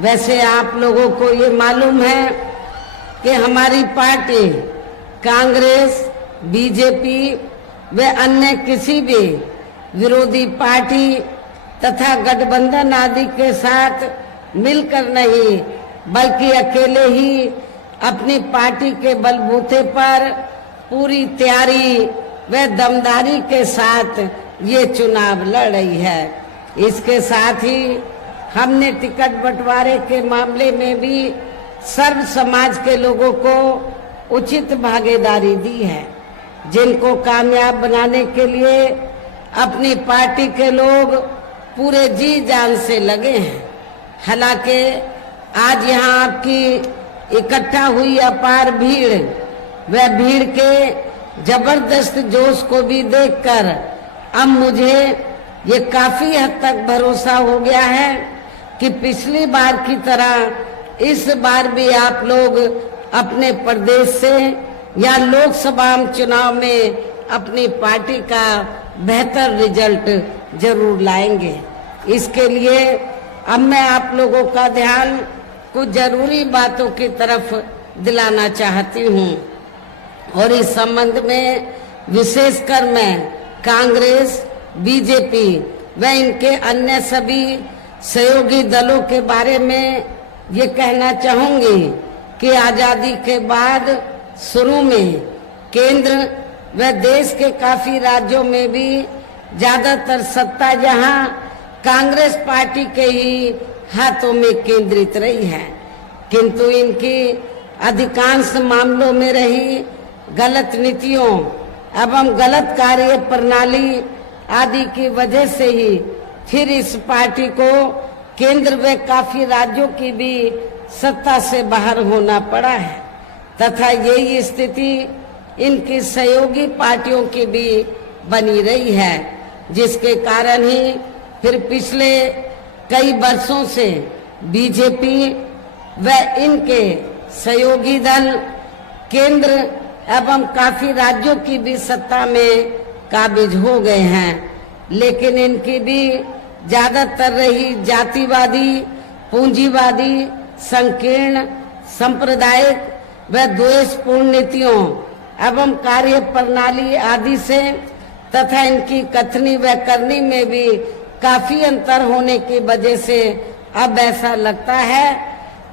वैसे आप लोगों को ये मालूम है कि हमारी पार्टी कांग्रेस, बीजेपी व अन्य किसी भी विरोधी पार्टी तथा गठबंधन आदि के साथ मिलकर नहीं बल्कि अकेले ही अपनी पार्टी के बलबूते पर पूरी तैयारी व दमदारी के साथ ये चुनाव लड़ रही है। इसके साथ ही हमने टिकट बंटवारे के मामले में भी सर्व समाज के लोगों को उचित भागीदारी दी है, जिनको कामयाब बनाने के लिए अपनी पार्टी के लोग पूरे जी जान से लगे हैं। हालांकि आज यहाँ आपकी इकट्ठा हुई अपार भीड़ व भीड़ के जबरदस्त जोश को भी देखकर अब मुझे ये काफी हद तक भरोसा हो गया है कि पिछली बार की तरह इस बार भी आप लोग अपने प्रदेश से या लोकसभा चुनाव में अपनी पार्टी का बेहतर रिजल्ट जरूर लाएंगे। इसके लिए अब मैं आप लोगों का ध्यान कुछ जरूरी बातों की तरफ दिलाना चाहती हूँ और इस संबंध में विशेषकर मैं कांग्रेस, बीजेपी व इनके अन्य सभी सहयोगी दलों के बारे में ये कहना चाहूंगी कि आजादी के बाद शुरू में केंद्र व देश के काफी राज्यों में भी ज्यादातर सत्ता यहाँ कांग्रेस पार्टी के ही हाथों में केंद्रित रही है, किंतु इनकी अधिकांश मामलों में रही गलत नीतियों एवं गलत कार्य प्रणाली आदि की वजह से ही फिर इस पार्टी को केंद्र व काफी राज्यों की भी सत्ता से बाहर होना पड़ा है तथा यही स्थिति इनकी सहयोगी पार्टियों की भी बनी रही है, जिसके कारण ही फिर पिछले कई वर्षों से बीजेपी व इनके सहयोगी दल केंद्र एवं काफी राज्यों की भी सत्ता में काबिज हो गए हैं, लेकिन इनकी भी ज्यादातर रही जातिवादी, पूंजीवादी, संकीर्ण, सांप्रदायिक व द्वेषपूर्ण नीतियों एवं कार्य प्रणाली आदि से तथा इनकी कथनी व करनी में भी काफी अंतर होने की वजह से अब ऐसा लगता है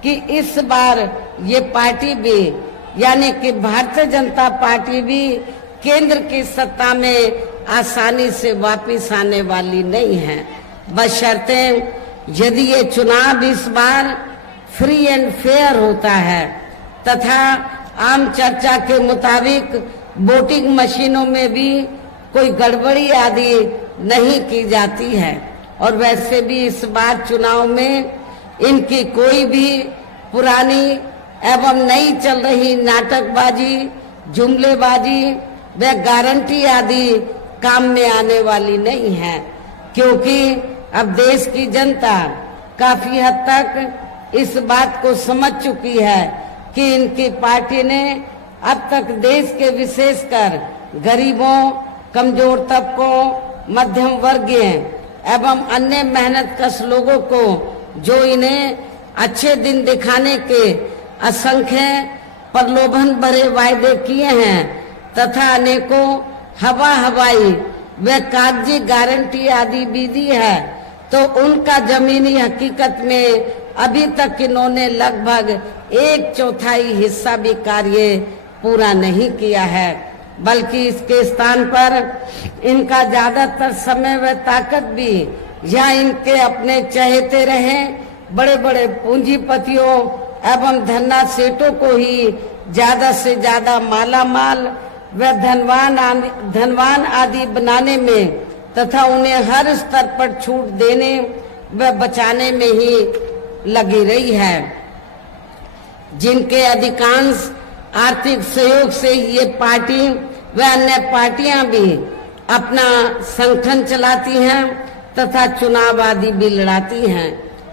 कि इस बार ये पार्टी भी यानी कि भारतीय जनता पार्टी भी केंद्र की सत्ता में आसानी से वापस आने वाली नहीं है, बशर्ते यदि ये चुनाव इस बार फ्री एंड फेयर होता है तथा आम चर्चा के मुताबिक वोटिंग मशीनों में भी कोई गड़बड़ी आदि नहीं की जाती है। और वैसे भी इस बार चुनाव में इनकी कोई भी पुरानी एवं नई चल रही नाटकबाजी, जुमलेबाजी व गारंटी आदि काम में आने वाली नहीं है, क्योंकि अब देश की जनता काफी हद तक इस बात को समझ चुकी है कि इनकी पार्टी ने अब तक देश के विशेषकर गरीबों, कमजोर तबकों, मध्यम वर्गीय एवं अन्य मेहनतकश लोगों को जो इन्हें अच्छे दिन दिखाने के असंख्य प्रलोभन भरे वायदे किए हैं तथा अनेकों हवाई व कागजी गारंटी आदि भी दी है, तो उनका जमीनी हकीकत में अभी तक इन्होंने लगभग 1/4 हिस्सा भी कार्य पूरा नहीं किया है, बल्कि इसके स्थान पर इनका ज्यादातर समय व ताकत भी या इनके अपने चहेते रहे बड़े बड़े पूंजीपतियों एवं धन्ना सेठों को ही ज्यादा से ज्यादा माला माल व धनवान आदि बनाने में तथा उन्हें हर स्तर पर छूट देने व बचाने में ही लगी रही है, जिनके अधिकांश आर्थिक सहयोग से ये पार्टी व अन्य पार्टियां भी अपना संगठन चलाती हैं तथा चुनाव आदि भी लड़ाती हैं,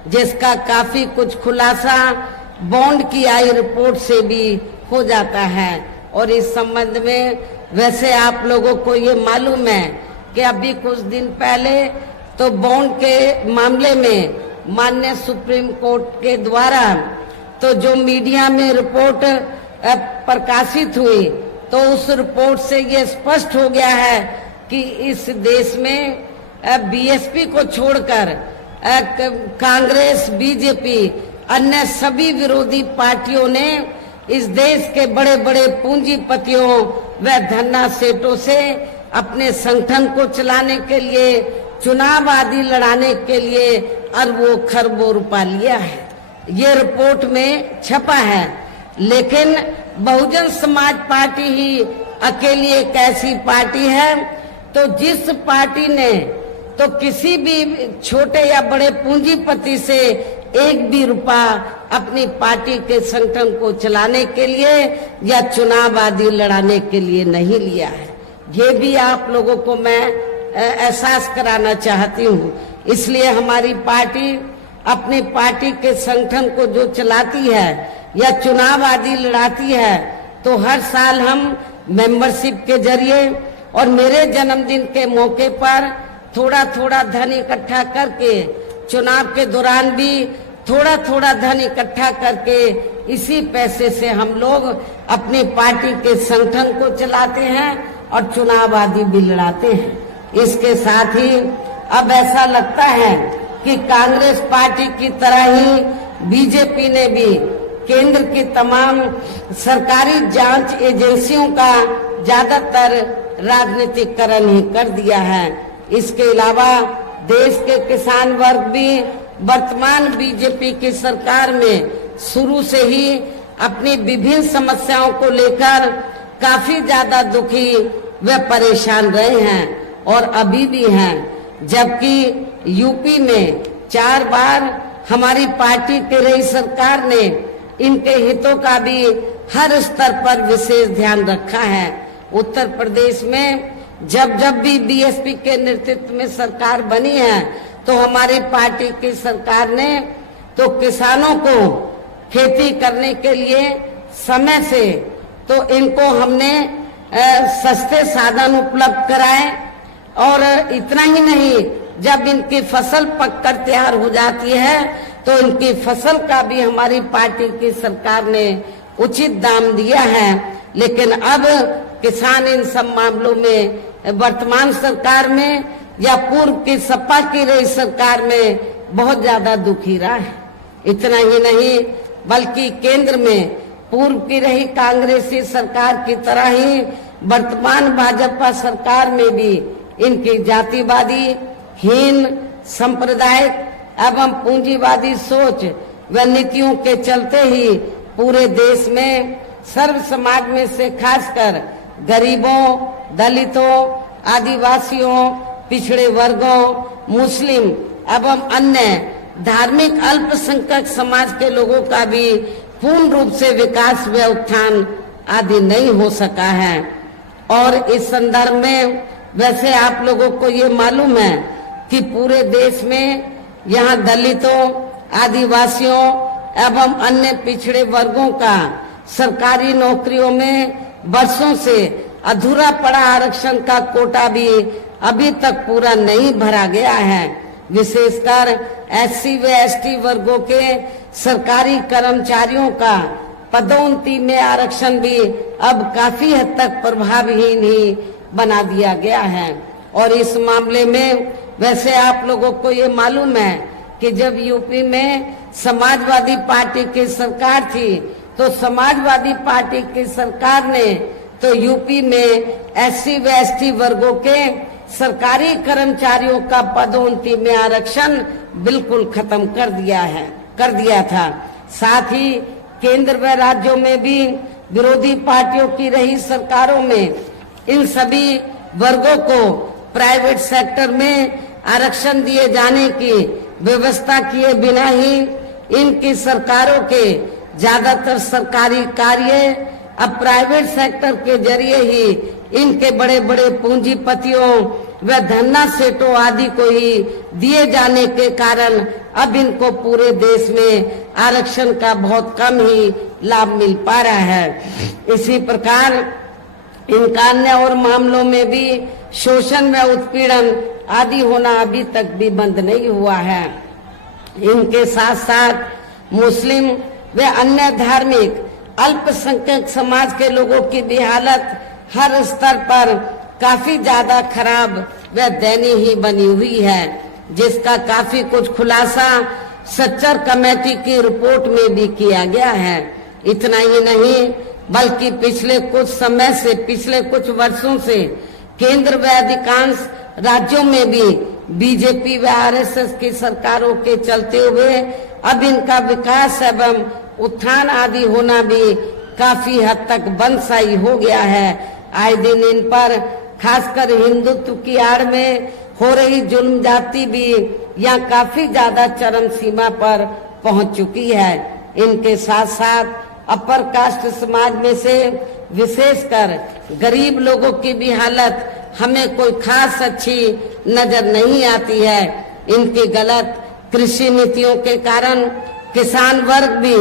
जिसका काफी कुछ खुलासा बॉन्ड की आई रिपोर्ट से भी हो जाता है। और इस संबंध में वैसे आप लोगों को ये मालूम है कि अभी कुछ दिन पहले तो बॉन्ड के मामले में माननीय सुप्रीम कोर्ट के द्वारा तो जो मीडिया में रिपोर्ट प्रकाशित हुई, तो उस रिपोर्ट से ये स्पष्ट हो गया है कि इस देश में बीएसपी को छोड़कर कांग्रेस, बीजेपी, अन्य सभी विरोधी पार्टियों ने इस देश के बड़े बड़े पूंजीपतियों व धन्ना सेठों से अपने संगठन को चलाने के लिए, चुनाव आदि लड़ाने के लिए अरबों खरबों रुपया लिया है। ये रिपोर्ट में छपा है। लेकिन बहुजन समाज पार्टी ही अकेली एक ऐसी पार्टी है तो जिस पार्टी ने तो किसी भी छोटे या बड़े पूंजीपति से एक भी रुपया अपनी पार्टी के संगठन को चलाने के लिए या चुनाव आदि लड़ाने के लिए नहीं लिया है। ये भी आप लोगों को मैं एहसास कराना चाहती हूँ। इसलिए हमारी पार्टी अपनी पार्टी के संगठन को जो चलाती है या चुनाव आदि लड़ाती है, तो हर साल हम मेंबरशिप के जरिए और मेरे जन्मदिन के मौके पर थोड़ा थोड़ा धन इकट्ठा करके, चुनाव के दौरान भी थोड़ा थोड़ा धन इकट्ठा करके इसी पैसे से हम लोग अपनी पार्टी के संगठन को चलाते हैं और चुनाव आदि भी लड़ाते हैं। इसके साथ ही अब ऐसा लगता है कि कांग्रेस पार्टी की तरह ही बीजेपी ने भी केंद्र की तमाम सरकारी जांच एजेंसियों का ज्यादातर राजनीतिकरण ही कर दिया है। इसके अलावा देश के किसान वर्ग भी वर्तमान बीजेपी की सरकार में शुरू से ही अपनी विभिन्न समस्याओं को लेकर काफी ज्यादा दुखी व परेशान रहे हैं और अभी भी हैं। जबकि यूपी में 4 बार हमारी पार्टी की रही सरकार ने इनके हितों का भी हर स्तर पर विशेष ध्यान रखा है। उत्तर प्रदेश में जब जब भी बीएसपी के नेतृत्व में सरकार बनी है, तो हमारी पार्टी की सरकार ने तो किसानों को खेती करने के लिए समय से तो इनको हमने सस्ते साधन उपलब्ध कराए, और इतना ही नहीं, जब इनकी फसल पककर तैयार हो जाती है तो इनकी फसल का भी हमारी पार्टी की सरकार ने उचित दाम दिया है। लेकिन अब किसान इन सब मामलों में वर्तमान सरकार में या पूर्व की सपा की रही सरकार में बहुत ज्यादा दुखी रहा है। इतना ही नहीं, बल्कि केंद्र में पूर्व की रही कांग्रेसी सरकार की तरह ही वर्तमान भाजपा सरकार में भी इनकी जातिवादी, हीन, सांप्रदायिक एवं पूंजीवादी सोच व नीतियों के चलते ही पूरे देश में सर्व समाज में से खासकर गरीबों, दलितों, आदिवासियों, पिछड़े वर्गों, मुस्लिम एवं अन्य धार्मिक अल्पसंख्यक समाज के लोगों का भी पूर्ण रूप से विकास व उत्थान आदि नहीं हो सका है। और इस संदर्भ में वैसे आप लोगों को ये मालूम है कि पूरे देश में यहाँ दलितों, आदिवासियों एवं अन्य पिछड़े वर्गों का सरकारी नौकरियों में वर्षों से अधूरा पड़ा आरक्षण का कोटा भी अभी तक पूरा नहीं भरा गया है। विशेषकर एससी व एसटी वर्गों के सरकारी कर्मचारियों का पदोन्नति में आरक्षण भी अब काफी हद तक प्रभावहीन ही बना दिया गया है। और इस मामले में वैसे आप लोगों को ये मालूम है कि जब यूपी में समाजवादी पार्टी की सरकार थी, तो समाजवादी पार्टी की सरकार ने तो यूपी में एससी व एसटी वर्गों के सरकारी कर्मचारियों का पदोन्नति में आरक्षण बिल्कुल खत्म कर दिया था। साथ ही केंद्र व राज्यों में भी विरोधी पार्टियों की रही सरकारों में इन सभी वर्गों को प्राइवेट सेक्टर में आरक्षण दिए जाने की व्यवस्था किए बिना ही इनकी सरकारों के ज्यादातर सरकारी कार्य अब प्राइवेट सेक्टर के जरिए ही इनके बड़े बड़े पूंजीपतियों व धन्ना सेठों आदि को ही दिए जाने के कारण अब इनको पूरे देश में आरक्षण का बहुत कम ही लाभ मिल पा रहा है। इसी प्रकार इनका अन्य और मामलों में भी शोषण व उत्पीड़न आदि होना अभी तक भी बंद नहीं हुआ है। इनके साथ साथ मुस्लिम व अन्य धार्मिक अल्पसंख्यक समाज के लोगों की भी हालत हर स्तर पर काफी ज्यादा खराब व दयनीय ही बनी हुई है, जिसका काफी कुछ खुलासा सच्चर कमेटी की रिपोर्ट में भी किया गया है। इतना ही नहीं बल्कि पिछले कुछ वर्षों से केंद्र व अधिकांश राज्यों में भी बीजेपी व आरएसएस की सरकारों के चलते हुए अब इनका विकास एवं उत्थान आदि होना भी काफी हद तक बंदशाही हो गया है। आए दिन इन पर खासकर हिंदुत्व की आड़ में हो रही जुल्म जाति भी यहाँ काफी ज्यादा चरम सीमा पर पहुंच चुकी है। इनके साथ साथ अपर कास्ट समाज में से विशेषकर गरीब लोगों की भी हालत हमें कोई खास अच्छी नजर नहीं आती है। इनकी गलत कृषि नीतियों के कारण किसान वर्ग भी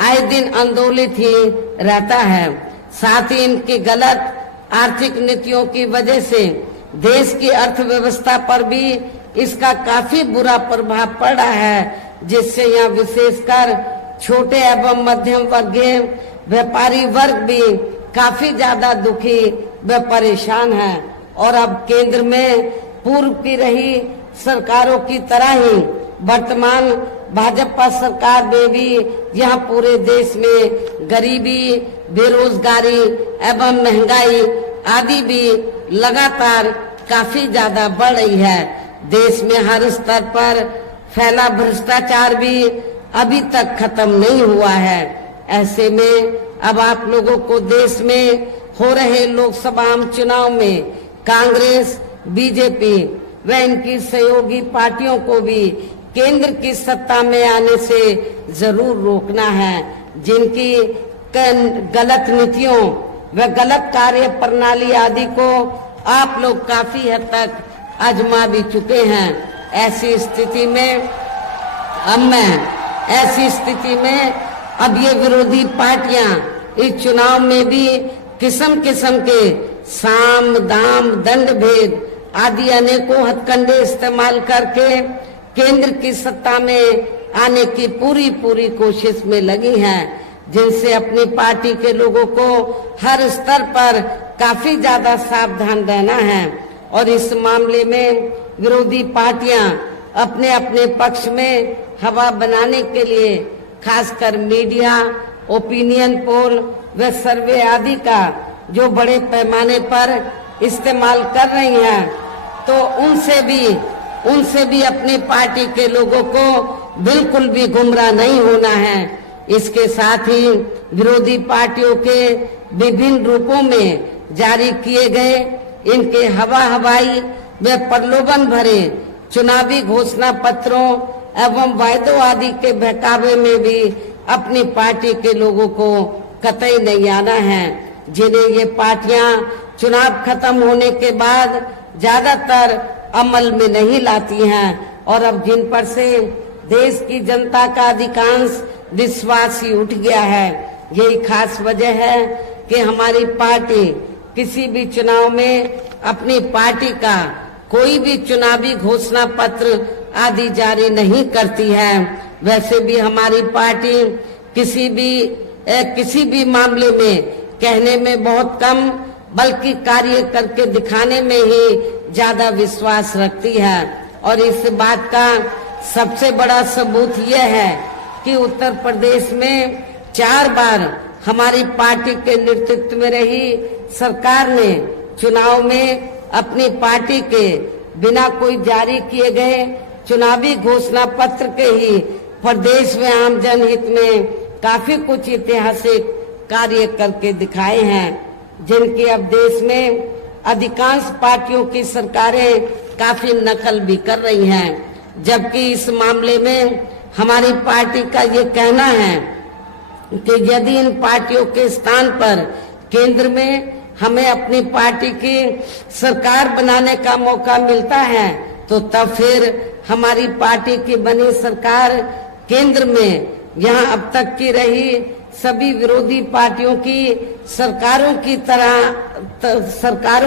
आए दिन आंदोलित ही रहता है। साथ ही इनकी गलत आर्थिक नीतियों की वजह से देश की अर्थव्यवस्था पर भी इसका काफी बुरा प्रभाव पड़ा है, जिससे यहाँ विशेषकर छोटे एवं मध्यम वर्गीय व्यापारी वर्ग भी काफी ज्यादा दुखी व परेशान है। और अब केंद्र में पूर्व की रही सरकारों की तरह ही वर्तमान भाजपा सरकार में भी यहाँ पूरे देश में गरीबी, बेरोजगारी एवं महंगाई आदि भी लगातार काफी ज्यादा बढ़ रही है। देश में हर स्तर पर फैला भ्रष्टाचार भी अभी तक खत्म नहीं हुआ है। ऐसे में अब आप लोगों को देश में हो रहे लोकसभा चुनाव में कांग्रेस, बीजेपी व इनकी सहयोगी पार्टियों को भी केंद्र की सत्ता में आने से जरूर रोकना है। जिनकी गलत नीतियों व गलत कार्य प्रणाली आदि को आप लोग काफी हद तक आजमा भी चुके हैं। ऐसी स्थिति में अब ये विरोधी पार्टियां इस चुनाव में भी किस्म किस्म के साम दाम दंड भेद आदि अनेकों हथकंडे इस्तेमाल करके केंद्र की सत्ता में आने की पूरी कोशिश में लगी हैं, जिनसे अपनी पार्टी के लोगों को हर स्तर पर काफी ज्यादा सावधान रहना है। और इस मामले में विरोधी पार्टियां अपने अपने पक्ष में हवा बनाने के लिए खासकर मीडिया, ओपिनियन पोल व सर्वे आदि का जो बड़े पैमाने पर इस्तेमाल कर रही हैं, तो उनसे भी अपनी पार्टी के लोगों को बिल्कुल भी गुमराह नहीं होना है। इसके साथ ही विरोधी पार्टियों के विभिन्न रूपों में जारी किए गए इनके हवाई व प्रलोभन भरे चुनावी घोषणा पत्रों एवं वायदों आदि के बहकावे में भी अपनी पार्टी के लोगों को कतई नहीं आना है, जिन्हें ये पार्टियां चुनाव खत्म होने के बाद ज्यादातर अमल में नहीं लाती हैं और अब जिन पर से देश की जनता का अधिकांश विश्वास ही उठ गया है। यही खास वजह है कि हमारी पार्टी किसी भी चुनाव में अपनी पार्टी का कोई भी चुनावी घोषणा पत्र आदि जारी नहीं करती है। वैसे भी हमारी पार्टी किसी भी मामले में कहने में बहुत कम बल्कि कार्य करके दिखाने में ही ज्यादा विश्वास रखती है। और इस बात का सबसे बड़ा सबूत यह है कि उत्तर प्रदेश में 4 बार हमारी पार्टी के नेतृत्व में रही सरकार ने चुनाव में अपनी पार्टी के बिना कोई जारी किए गए चुनावी घोषणा पत्र के ही प्रदेश में आम जनहित में काफी कुछ ऐतिहासिक कार्य करके दिखाए हैं, जिनकी अब देश में अधिकांश पार्टियों की सरकारें काफी नकल भी कर रही हैं। जबकि इस मामले में हमारी पार्टी का ये कहना है कि यदि इन पार्टियों के स्थान पर केंद्र में हमें अपनी पार्टी की सरकार बनाने का मौका मिलता है, तो तब फिर हमारी पार्टी की बनी सरकार केंद्र में यहाँ अब तक की रही सभी विरोधी पार्टियों की सरकारों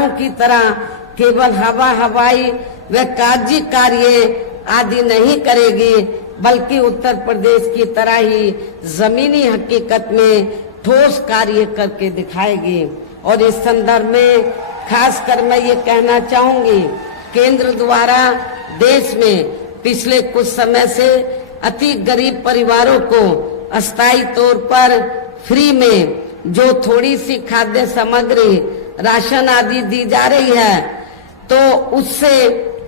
की तरह केवल हवाई व कागजी कार्य आदि नहीं करेगी, बल्कि उत्तर प्रदेश की तरह ही जमीनी हकीकत में ठोस कार्य करके दिखाएगी। और इस संदर्भ में खासकर मैं ये कहना चाहूंगी, केंद्र द्वारा देश में पिछले कुछ समय से अति गरीब परिवारों को अस्थायी तौर पर फ्री में जो थोड़ी सी खाद्य सामग्री, राशन आदि दी जा रही है, तो उससे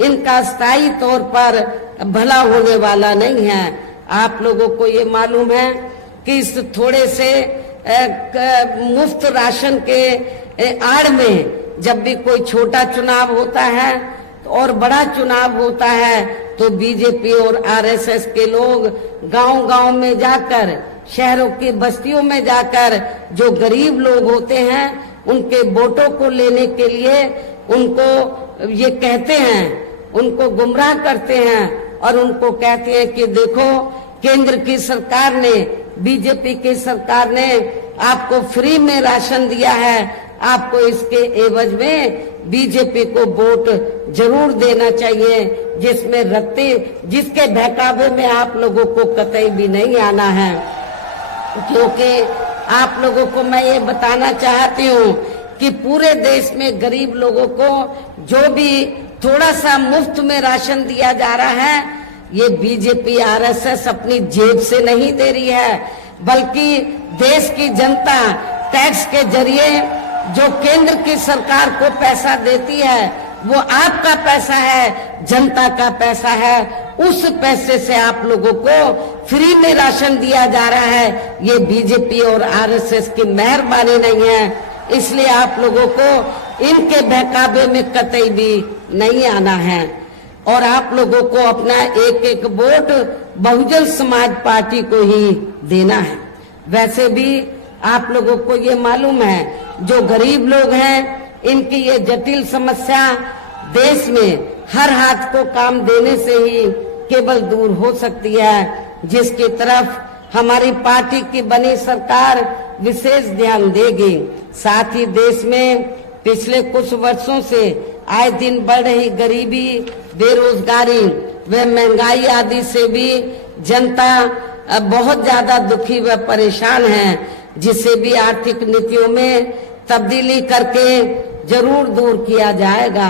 इनका स्थायी तौर पर भला होने वाला नहीं है। आप लोगों को ये मालूम है कि इस थोड़े से मुफ्त राशन के आड़ में जब भी कोई छोटा चुनाव होता है और बड़ा चुनाव होता है तो बीजेपी और आरएसएस के लोग गांव-गांव में जाकर, शहरों की बस्तियों में जाकर जो गरीब लोग होते हैं उनके वोटों को लेने के लिए उनको ये कहते हैं, उनको गुमराह करते हैं और उनको कहते हैं कि देखो केंद्र की सरकार ने, बीजेपी की सरकार ने आपको फ्री में राशन दिया है, आपको इसके एवज में बीजेपी को वोट जरूर देना चाहिए, जिसमें रत्ती, जिसके बहकावे में आप लोगों को कतई भी नहीं आना है। क्योंकि आप लोगों को मैं ये बताना चाहती हूँ कि पूरे देश में गरीब लोगों को जो भी थोड़ा सा मुफ्त में राशन दिया जा रहा है, ये बीजेपी आरएसएस अपनी जेब से नहीं दे रही है, बल्कि देश की जनता टैक्स के जरिए जो केंद्र की सरकार को पैसा देती है वो आपका पैसा है, जनता का पैसा है। उस पैसे से आप लोगों को फ्री में राशन दिया जा रहा है। ये बीजेपी और आरएसएस की मेहरबानी नहीं है, इसलिए आप लोगों को इनके बहकावे में कतई भी नहीं आना है। और आप लोगों को अपना एक एक वोट बहुजन समाज पार्टी को ही देना है। वैसे भी आप लोगों को ये मालूम है, जो गरीब लोग हैं इनकी ये जटिल समस्या देश में हर हाथ को काम देने से ही केवल दूर हो सकती है, जिसकी तरफ हमारी पार्टी की बनी सरकार विशेष ध्यान देगी। साथ ही देश में पिछले कुछ वर्षों से आए दिन बढ़ रही गरीबी, बेरोजगारी व महंगाई आदि से भी जनता बहुत ज्यादा दुखी व परेशान है, जिसे भी आर्थिक नीतियों में तब्दीली करके जरूर दूर किया जाएगा।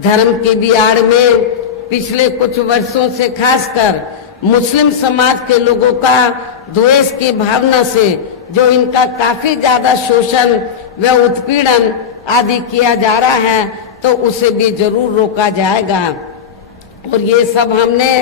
धर्म की भी आड़ में पिछले कुछ वर्षों से खासकर मुस्लिम समाज के लोगों का द्वेष की भावना से जो इनका काफी ज्यादा शोषण व उत्पीड़न आदि किया जा रहा है, तो उसे भी जरूर रोका जाएगा। और ये सब हमने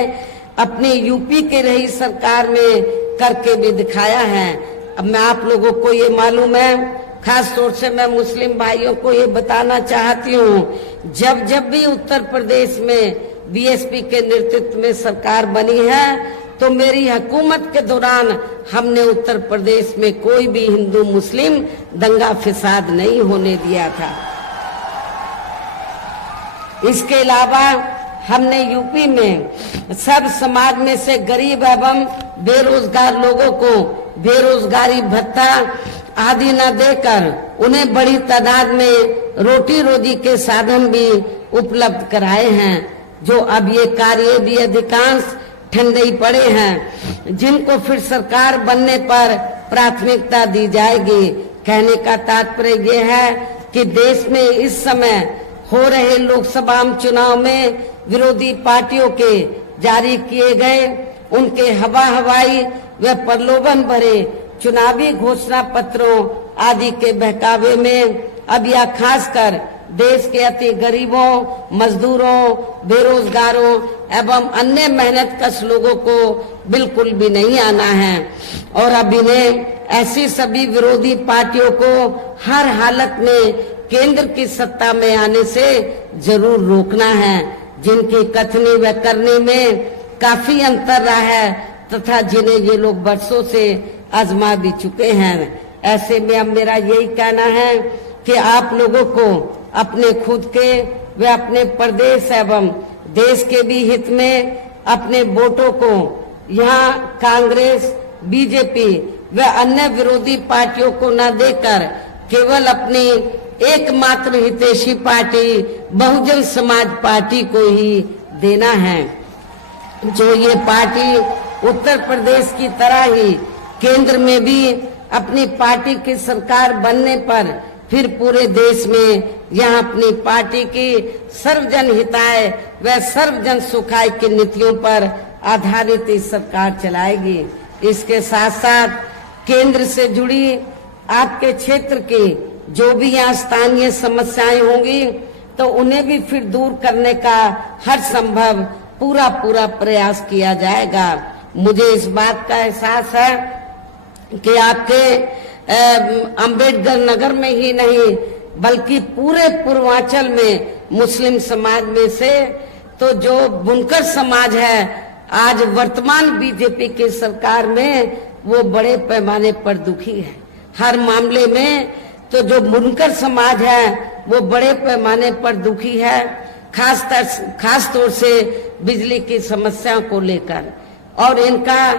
अपनी यूपी के रही सरकार में करके भी दिखाया है। अब मैं आप लोगों को ये मालूम है, खास तौर से मैं मुस्लिम भाइयों को ये बताना चाहती हूँ, जब जब भी उत्तर प्रदेश में बीएसपी के नेतृत्व में सरकार बनी है, तो मेरी हुकूमत के दौरान हमने उत्तर प्रदेश में कोई भी हिंदू मुस्लिम दंगा फिसाद नहीं होने दिया था। इसके अलावा हमने यूपी में सब समाज में से गरीब एवं बेरोजगार लोगों को बेरोजगारी भत्ता आदि न देकर उन्हें बड़ी तादाद में रोटी रोजी के साधन भी उपलब्ध कराए हैं, जो अब ये कार्य भी अधिकांश ठंडे ही पड़े हैं, जिनको फिर सरकार बनने पर प्राथमिकता दी जाएगी। कहने का तात्पर्य ये है कि देश में इस समय हो रहे लोकसभा चुनाव में विरोधी पार्टियों के जारी किए गए उनके हवाई व प्रलोभन भरे चुनावी घोषणा पत्रों आदि के बहकावे में अब यह खासकर देश के अति गरीबों, मजदूरों, बेरोजगारों एवं अन्य मेहनतकश लोगों को बिल्कुल भी नहीं आना है। और अब इन्हें ऐसी सभी विरोधी पार्टियों को हर हालत में केंद्र की सत्ता में आने से जरूर रोकना है, जिनकी कथनी व करने में काफी अंतर रहा है तथा जिन्हें ये लोग बरसों से आजमा भी चुके हैं। ऐसे में अब मेरा यही कहना है कि आप लोगों को अपने खुद के व अपने प्रदेश एवं देश के भी हित में अपने वोटों को यहाँ कांग्रेस, बीजेपी व अन्य विरोधी पार्टियों को न देकर केवल अपनी एकमात्र हितैषी पार्टी बहुजन समाज पार्टी को ही देना है, जो ये पार्टी उत्तर प्रदेश की तरह ही केंद्र में भी अपनी पार्टी की सरकार बनने पर फिर पूरे देश में यहाँ अपनी पार्टी की सर्वजन हिताय व सर्वजन सुखाय की नीतियों पर आधारित इस सरकार चलाएगी। इसके साथ साथ केंद्र से जुड़ी आपके क्षेत्र की जो भी यहाँ स्थानीय समस्याएं होंगी तो उन्हें भी फिर दूर करने का हर संभव पूरा प्रयास किया जाएगा। मुझे इस बात का एहसास है कि आपके अंबेडकर नगर में ही नहीं बल्कि पूरे पूर्वांचल में मुस्लिम समाज में से तो जो बुनकर समाज है आज वर्तमान बीजेपी की सरकार में वो बड़े पैमाने पर दुखी है। हर मामले में तो जो बुनकर समाज है वो बड़े पैमाने पर दुखी है, खास तौर से बिजली की समस्या को लेकर। और इनका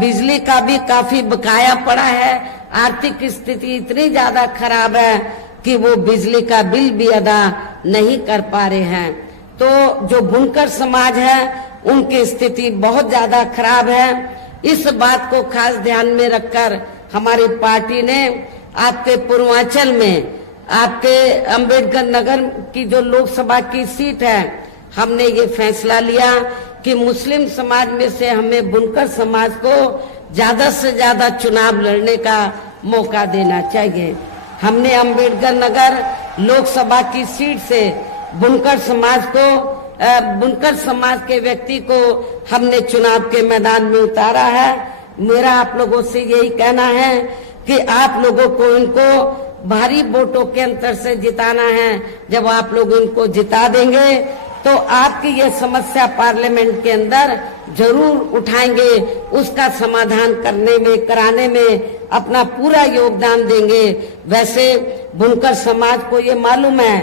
बिजली का भी काफी बकाया पड़ा है। आर्थिक स्थिति इतनी ज्यादा खराब है कि वो बिजली का बिल भी अदा नहीं कर पा रहे हैं। तो जो बुनकर समाज है उनकी स्थिति बहुत ज्यादा खराब है। इस बात को खास ध्यान में रखकर हमारी पार्टी ने आपके पूर्वांचल में आपके अंबेडकर नगर की जो लोकसभा की सीट है हमने ये फैसला लिया कि मुस्लिम समाज में से हमें बुनकर समाज को ज्यादा से ज्यादा चुनाव लड़ने का मौका देना चाहिए। हमने अंबेडकर नगर लोकसभा की सीट से बुनकर समाज के व्यक्ति को हमने चुनाव के मैदान में उतारा है। मेरा आप लोगों से यही कहना है कि आप लोगों को इनको भारी वोटों के अंतर से जिताना है। जब आप लोग इनको जिता देंगे तो आपकी ये समस्या पार्लियामेंट के अंदर जरूर उठाएंगे, उसका समाधान कराने में अपना पूरा योगदान देंगे। वैसे बुनकर समाज को ये मालूम है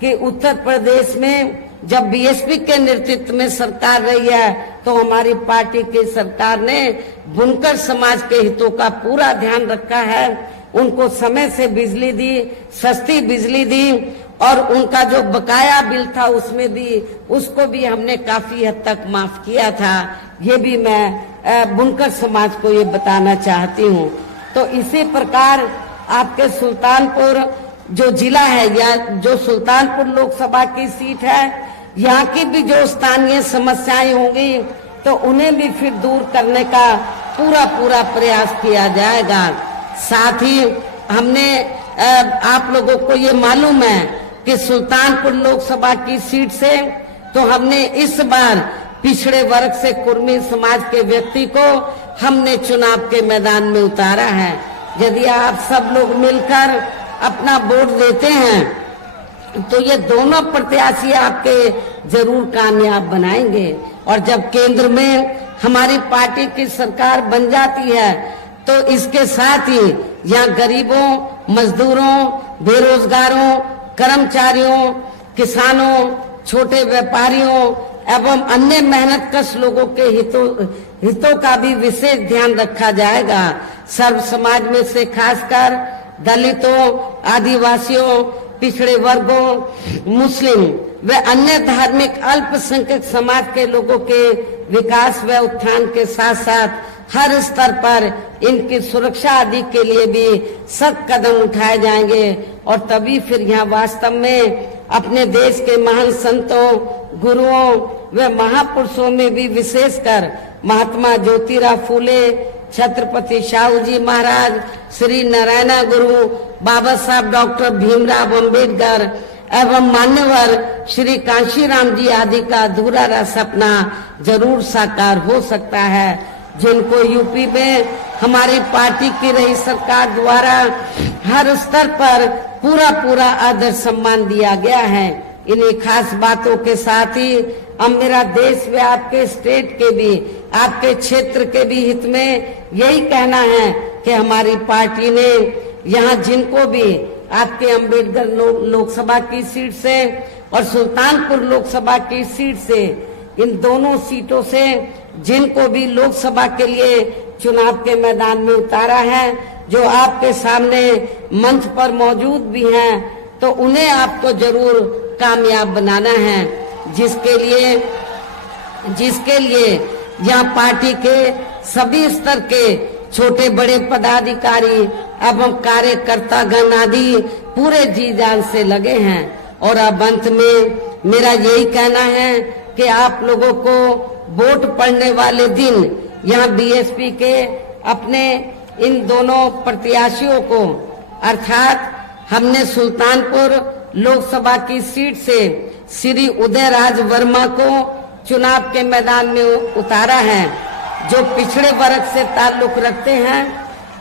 कि उत्तर प्रदेश में जब बीएसपी के नेतृत्व में सरकार रही है तो हमारी पार्टी की सरकार ने बुनकर समाज के हितों का पूरा ध्यान रखा है। उनको समय से बिजली दी, सस्ती बिजली दी और उनका जो बकाया बिल था उसमें भी उसको भी हमने काफी हद तक माफ किया था। ये भी मैं बुनकर समाज को ये बताना चाहती हूँ। तो इसी प्रकार आपके सुल्तानपुर जो जिला है या जो सुल्तानपुर लोकसभा की सीट है यहाँ की भी जो स्थानीय समस्याएं होंगी तो उन्हें भी फिर दूर करने का पूरा प्रयास किया जाएगा। साथ ही हमने आप लोगों को ये मालूम है कि सुल्तानपुर लोकसभा की सीट से तो हमने इस बार पिछड़े वर्ग से कुर्मी समाज के व्यक्ति को हमने चुनाव के मैदान में उतारा है। यदि आप सब लोग मिलकर अपना वोट देते हैं तो ये दोनों प्रत्याशी आपके जरूर कामयाब बनाएंगे। और जब केंद्र में हमारी पार्टी की सरकार बन जाती है तो इसके साथ ही यहाँ गरीबों, मजदूरों, बेरोजगारों, कर्मचारियों, किसानों, छोटे व्यापारियों एवं अन्य मेहनतकश लोगों के हितों का भी विशेष ध्यान रखा जाएगा। सर्व समाज में से खासकर दलितों, आदिवासियों, पिछड़े वर्गों, मुस्लिम व अन्य धार्मिक अल्पसंख्यक समाज के लोगों के विकास व उत्थान के साथ साथ हर स्तर पर इनकी सुरक्षा आदि के लिए भी सख्त कदम उठाए जाएंगे। और तभी फिर यहाँ वास्तव में अपने देश के महान संतों, गुरुओं व महापुरुषों में भी विशेषकर महात्मा ज्योतिराव फूले, छत्रपति शाहू जी महाराज, श्री नारायण गुरु, बाबा साहब डॉक्टर भीमराव अंबेडकर एवं मान्यवर श्री कांशीराम जी आदि का अधूरा सपना जरूर साकार हो सकता है, जिनको यूपी में हमारी पार्टी की रही सरकार द्वारा हर स्तर पर पूरा आदर सम्मान दिया गया है। इन्हीं खास बातों के साथ ही अब मेरा देश व आपके स्टेट के भी, आपके क्षेत्र के भी हित में यही कहना है कि हमारी पार्टी ने यहाँ जिनको भी आपके अंबेडकर लोकसभा की सीट से और सुल्तानपुर लोकसभा की सीट से, इन दोनों सीटों से जिनको भी लोकसभा के लिए चुनाव के मैदान में उतारा है, जो आपके सामने मंच पर मौजूद भी हैं, तो उन्हें आपको जरूर कामयाब बनाना है, जिसके लिए यहाँ पार्टी के सभी स्तर के छोटे बड़े पदाधिकारी एवं कार्यकर्ता गण आदि पूरे जी जान से लगे हैं। और अब अंत में मेरा यही कहना है कि आप लोगों को वोट पड़ने वाले दिन यहाँ बीएसपी के अपने इन दोनों प्रत्याशियों को, अर्थात हमने सुल्तानपुर लोकसभा की सीट से श्री उदयराज वर्मा को चुनाव के मैदान में उतारा है, जो पिछड़े वर्ग से ताल्लुक रखते हैं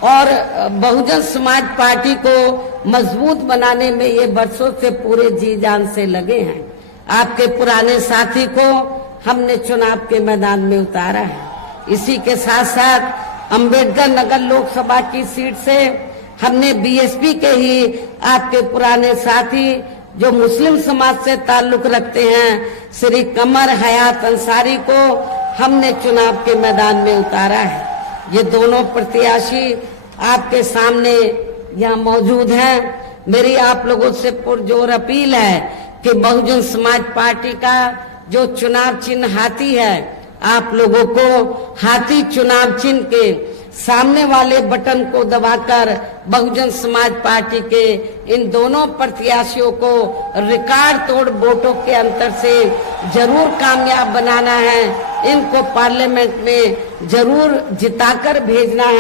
और बहुजन समाज पार्टी को मजबूत बनाने में ये बरसों से पूरे जी जान से लगे हैं। आपके पुराने साथी को हमने चुनाव के मैदान में उतारा है। इसी के साथ साथ अंबेडकर नगर लोकसभा की सीट से हमने बीएसपी के ही आपके पुराने साथी जो मुस्लिम समाज से ताल्लुक रखते हैं श्री कमर हयात अंसारी को हमने चुनाव के मैदान में उतारा है। ये दोनों प्रत्याशी आपके सामने यहाँ मौजूद हैं। मेरी आप लोगों से पुरजोर अपील है कि बहुजन समाज पार्टी का जो चुनाव चिन्ह हाथी है, आप लोगों को हाथी चुनाव चिन्ह के सामने वाले बटन को दबाकर बहुजन समाज पार्टी के इन दोनों प्रत्याशियों को रिकॉर्ड तोड़ वोटों के अंतर से जरूर कामयाब बनाना है। इनको पार्लियामेंट में जरूर जिताकर भेजना है।